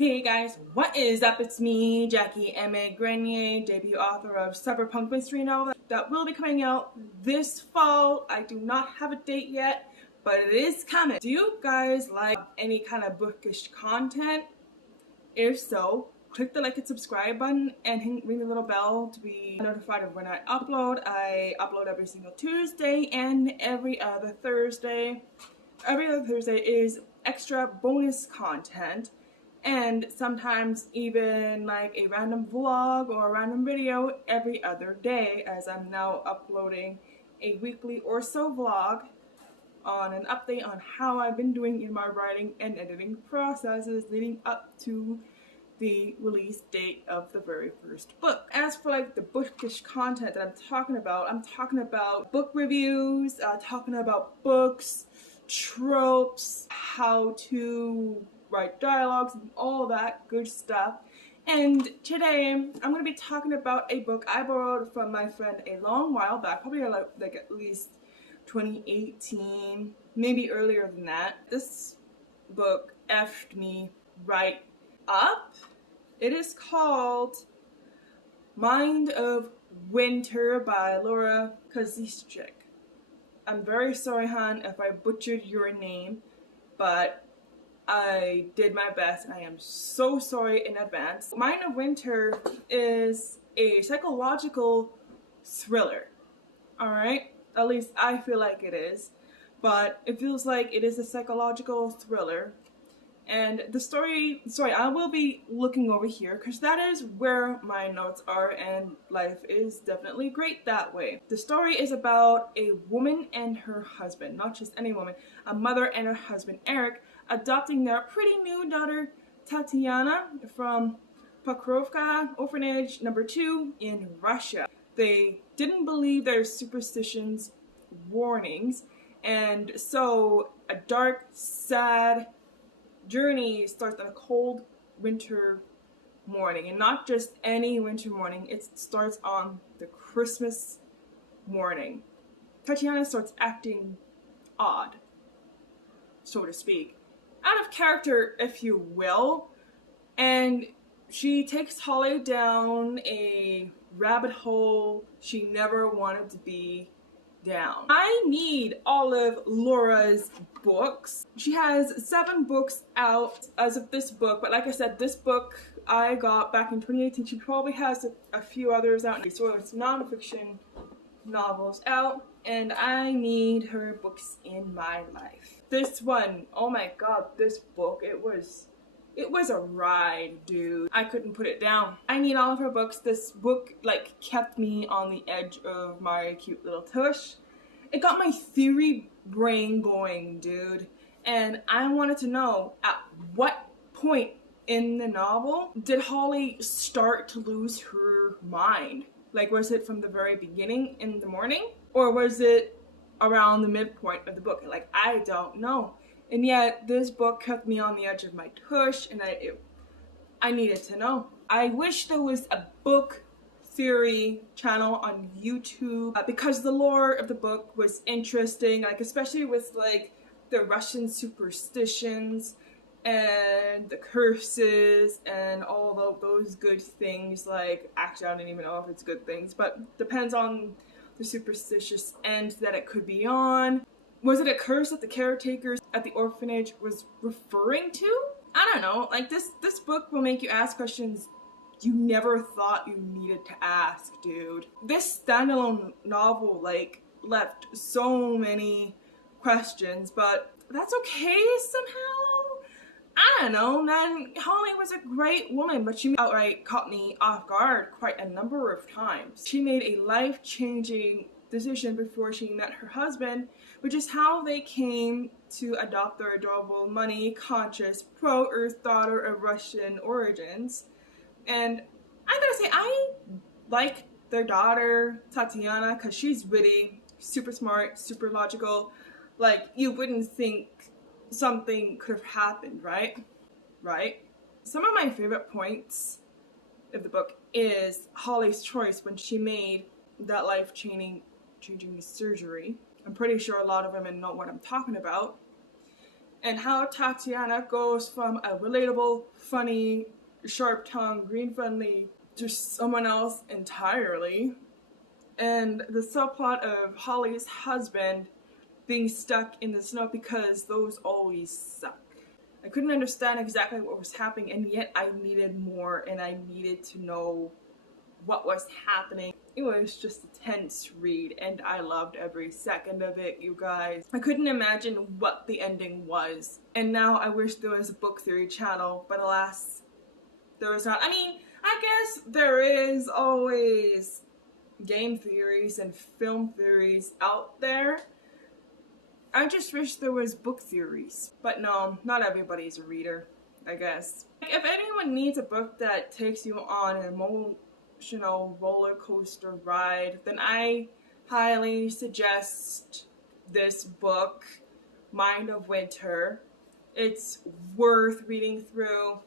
Hey guys, what is up? It's me, jackxgrenier, debut author of cyberpunk mystery novel that will be coming out this fall. I do not have a date yet, but it is coming. Do you guys like any kind of bookish content? If so, click the like and subscribe button and ring the little bell to be notified of when I upload. I upload every single Tuesday and every other Thursday. Every other Thursday is extra bonus content, and sometimes even like a random vlog or a random video every other day, as I'm now uploading a weekly or so vlog on an update on how I've been doing in my writing and editing processes leading up to the release date of the very first book. As for like the bookish content that I'm talking about book reviews, talking about books, tropes, how to write dialogues, and all that good stuff. And today I'm going to be talking about a book I borrowed from my friend a long while back, probably like at least 2018, maybe earlier than that. This book effed me right up. It is called Mind of Winter by Laura Kazisczyk. I'm very sorry, hon, if I butchered your name, but I did my best and I am so sorry in advance. Mind of Winter is a psychological thriller, alright? At least I feel like it is, but it feels like it is a psychological thriller. And the story, I will be looking over here because that is where my notes are, and life is definitely great that way. The story is about a woman and her husband, not just any woman, a mother and her husband Eric, adopting their pretty new daughter Tatiana from Pokrovka Orphanage number 2 in Russia. They didn't believe their superstitions warnings, and so a dark, sad journey starts on a cold winter morning, and not just any winter morning, it starts on the Christmas morning. Tatiana starts acting odd, so to speak, out of character if you will, and she takes Holly down a rabbit hole she never wanted to be down. I need all of Laura's books. She has 7 books out as of this book, but like I said, this book I got back in 2018. She probably has a few others out, so it's non-fiction novels out, and I need her books in my life. This one, oh my god, this book, it was a ride, dude. I couldn't put it down. I need all of her books. This book like kept me on the edge of my cute little tush. It got my theory brain going, dude. And I wanted to know, at what point in the novel did Holly start to lose her mind? Like, was it from the very beginning in the morning? Or was it around the midpoint of the book? Like, I don't know. And yet, this book kept me on the edge of my tush, and I needed to know. I wish there was a book theory channel on YouTube because the lore of the book was interesting, like especially with like the Russian superstitions and the curses and all those good things. Like, actually, I don't even know if it's good things, but depends on the superstitious end that it could be on. Was it a curse that the caretakers at the orphanage was referring to? I don't know. Like, this book will make you ask questions you never thought you needed to ask, dude. This standalone novel, like, left so many questions, but that's okay somehow? I don't know, man. Holly was a great woman, but she outright caught me off guard quite a number of times. She made a life-changing decision before she met her husband, which is how they came to adopt their adorable, money-conscious, pro-Earth daughter of Russian origins. And I gotta say, I like their daughter, Tatiana, because she's witty, super smart, super logical. Like, you wouldn't think something could have happened, right? Right? Some of my favorite points of the book is Holly's choice when she made that life-changing surgery. I'm pretty sure a lot of women know what I'm talking about. and how Tatiana goes from a relatable, funny, sharp-tongued, green-friendly to someone else entirely. And the subplot of Holly's husband being stuck in the snow because those always suck. I couldn't understand exactly what was happening, and yet I needed more, and I needed to know what was happening. It was just a tense read, and I loved every second of it, you guys. I couldn't imagine what the ending was, and now I wish there was a book theory channel, but alas, there was not. I mean, I guess there is always game theories and film theories out there. I just wish there was book theories. But no, not everybody's a reader, I guess. If anyone needs a book that takes you on an emotional roller coaster ride, then I highly suggest this book, Mind of Winter. It's worth reading through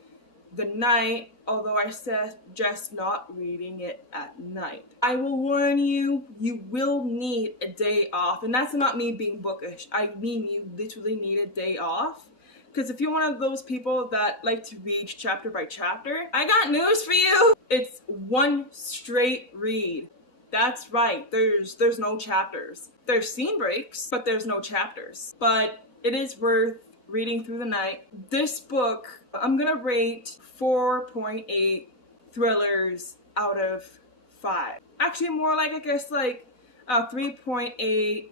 the night, although I suggest not reading it at night. I will warn you, you will need a day off, and that's not me being bookish. I mean you literally need a day off, because if you're one of those people that like to read chapter by chapter, I got news for you. It's one straight read. That's right, there's no chapters. There's scene breaks, but there's no chapters. But it is worth reading through the night. This book, I'm gonna rate 4.8 thrillers out of 5. Actually, more like, I guess, like 3.8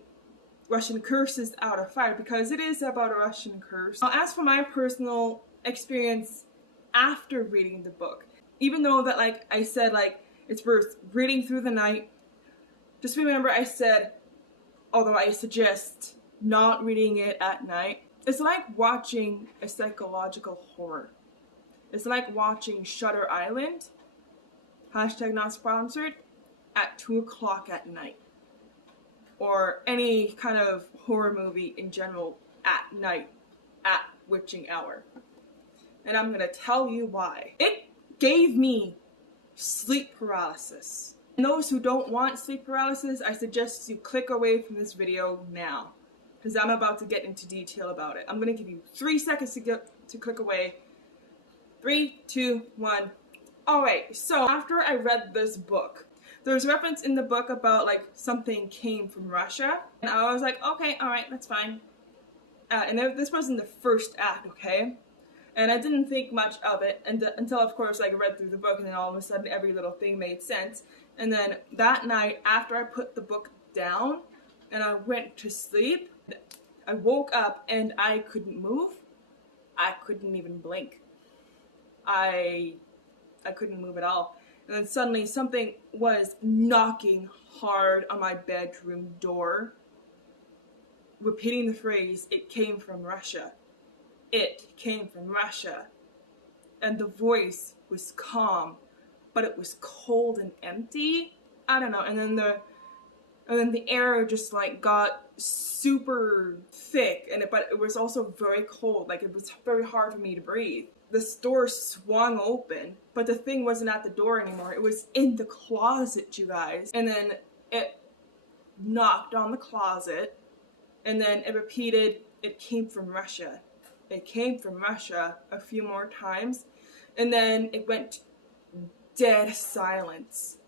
Russian curses out of 5, because it is about a Russian curse. As for my personal experience after reading the book, even though that, like I said, like it's worth reading through the night, just remember I said, although I suggest not reading it at night, it's like watching a psychological horror. It's like watching Shutter Island, hashtag not sponsored, at 2 o'clock at night. Or any kind of horror movie in general at night, at witching hour. And I'm gonna tell you why. It gave me sleep paralysis. And those who don't want sleep paralysis, I suggest you click away from this video now, because I'm about to get into detail about it. I'm gonna give you 3 seconds to click away. 3, 2, 1. Alright, so after I read this book, there's reference in the book about like something came from Russia, and I was like, okay, alright, that's fine. And this was in the first act, okay? And I didn't think much of it until, of course, like, I read through the book, and then all of a sudden every little thing made sense. And then that night, after I put the book down and I went to sleep, I woke up and I couldn't move. I couldn't even blink. I couldn't move at all. And then suddenly something was knocking hard on my bedroom door, repeating the phrase, "It came from Russia. It came from Russia." And the voice was calm, but it was cold and empty. I don't know. And then the air just like got super thick, but it was also very cold. Like, it was very hard for me to breathe. This door swung open, but the thing wasn't at the door anymore. It was in the closet, you guys. And then it knocked on the closet, and then it repeated, "It came from Russia. It came from Russia," a few more times. And then it went dead silence.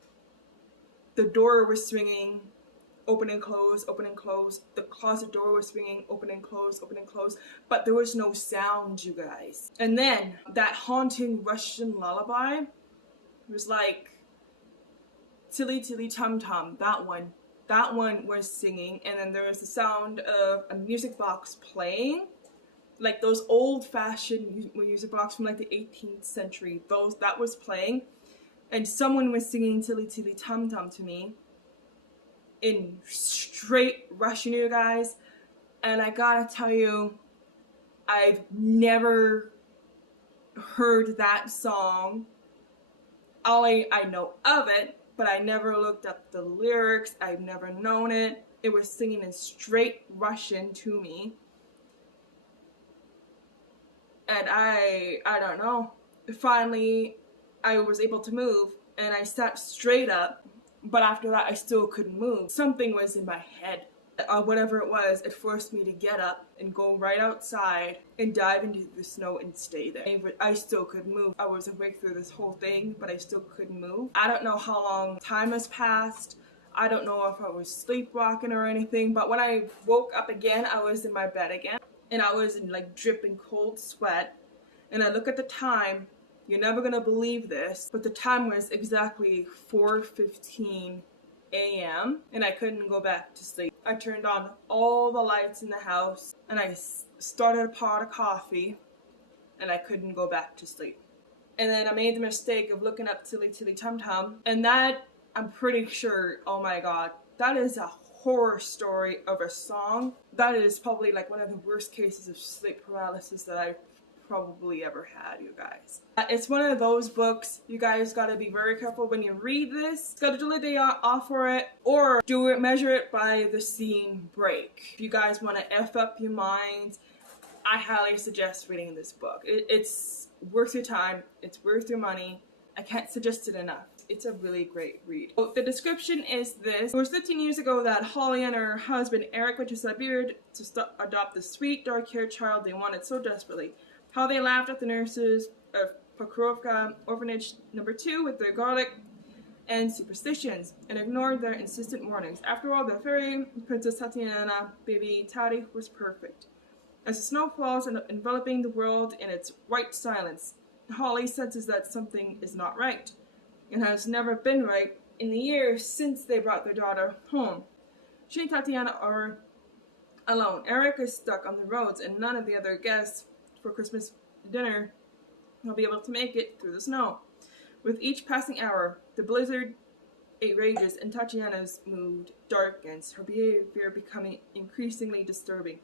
The door was swinging, open and close, open and close. The closet door was swinging, open and close, open and close. But there was no sound, you guys. And then that haunting Russian lullaby, it was like Tilly Tilly Tum Tum, that one. That one was singing, and then there was the sound of a music box playing, like those old-fashioned music box from like the 18th century. That was playing, and someone was singing Tilly Tilly Tum Tum to me in straight Russian, you guys. And I gotta tell you, I've never heard that song. I know of it, but I never looked up the lyrics. I've never known it. It was singing in straight Russian to me. And I don't know. Finally, I was able to move, and I sat straight up, but after that I still couldn't move. Something was in my head. whatever it was, it forced me to get up and go right outside and dive into the snow and stay there. I still couldn't move. I was awake through this whole thing, but I still couldn't move. I don't know how long time has passed. I don't know if I was sleepwalking or anything, but when I woke up again, I was in my bed again, and I was in like dripping cold sweat, and I look at the time. You're never gonna believe this, but the time was exactly 4:15 a.m. and I couldn't go back to sleep. I turned on all the lights in the house and I started a pot of coffee and I couldn't go back to sleep. And then I made the mistake of looking up Tilly Tilly Tum Tum, and that, I'm pretty sure, oh my god, that is a horror story of a song. That is probably like one of the worst cases of sleep paralysis that I've probably ever had, you guys. It's one of those books you guys gotta be very careful when you read this. Schedule a day off for it, or measure it by the scene break. If you guys want to F up your minds, I highly suggest reading this book. It's worth your time, it's worth your money. I can't suggest it enough. It's a really great read. So the description is this. It was 15 years ago that Holly and her husband Eric went to Siberia to adopt the sweet, dark-haired child they wanted so desperately. How they laughed at the nurses of Pokrovka Orphanage number 2 with their garlic and superstitions, and ignored their insistent warnings. After all, the fairy Princess Tatiana, baby Tati, was perfect. As the snow falls enveloping the world in its white silence, Holly senses that something is not right, and has never been right in the years since they brought their daughter home. She and Tatiana are alone. Eric is stuck on the roads, and none of the other guests for Christmas dinner will be able to make it through the snow. With each passing hour, the blizzard rages and Tatiana's mood darkens, her behavior becoming increasingly disturbing.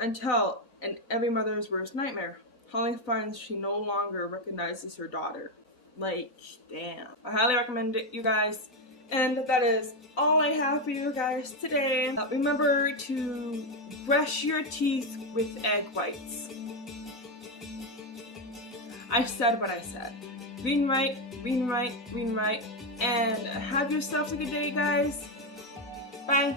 Until, in every mother's worst nightmare, Holly finds she no longer recognizes her daughter. Like, damn. I highly recommend it, you guys. And that is all I have for you guys today. Remember to brush your teeth with egg whites. I said what I said. Read and write, read and write, read and write. And have yourselves a good day, guys. Bye.